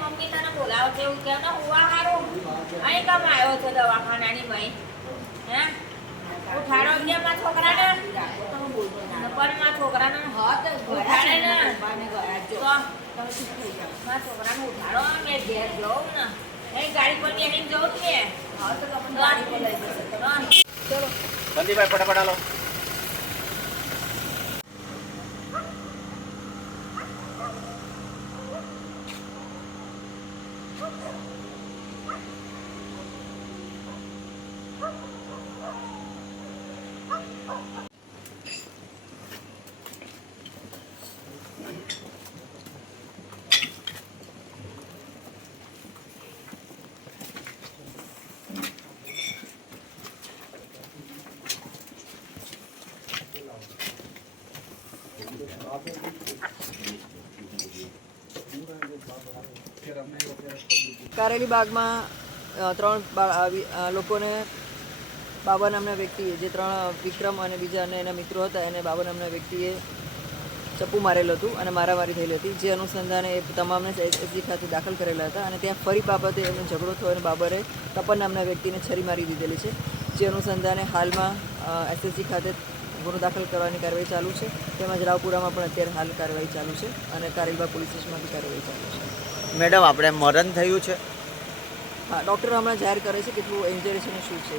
Mummy તને બોલાવો છે એવું કે ને હુવા હારું અહીં કમ આવ્યો છે દવાખાનાની ભાઈ હે ઉઠાડો કે માં છોકરાને પણ માં છોકરાને ઉઠાડે ને તો માં છોકરાને ઉઠાડો ને ઘેર જવું ને અહીં ગાડી પર બેસીને જવું ને ચલો સંદીપભાઈ ફટાફટ હાલો. કારેલી બાગમાં 3 લોકોને બાબા નામના વ્યક્તિએ, જે 3 વિક્રમ અને બીજા અને એના મિત્રો હતા, એને બાબા નામના વ્યક્તિએ ચપ્પુ મારેલું હતું અને મારામારી થયેલી હતી. જે અનુસંધાને એ તમામને એસજી ખાતે દાખલ કરેલા હતા અને ત્યાં ફરી બાબતે એમનો ઝઘડો થયો અને બાબરે તપન નામના વ્યક્તિને છરી મારી દીધેલી છે. જે અનુસંધાને હાલમાં એસએસજી ખાતે ગુનો દાખલ કરવાની કાર્યવાહી ચાલુ છે. તેમજ રાવપુરામાં પણ અત્યારે હાલ કાર્યવાહી ચાલુ છે અને કારેલીબાગ પોલીસ સ્ટેશનમાં બી કાર્યવાહી ચાલુ છે. મેડમ, આપણે મરણ થયું છે? હા, ડૉક્ટર હમણાં જાહેર કરે છે કેટલું ઇન્જરી છે અને શું છે.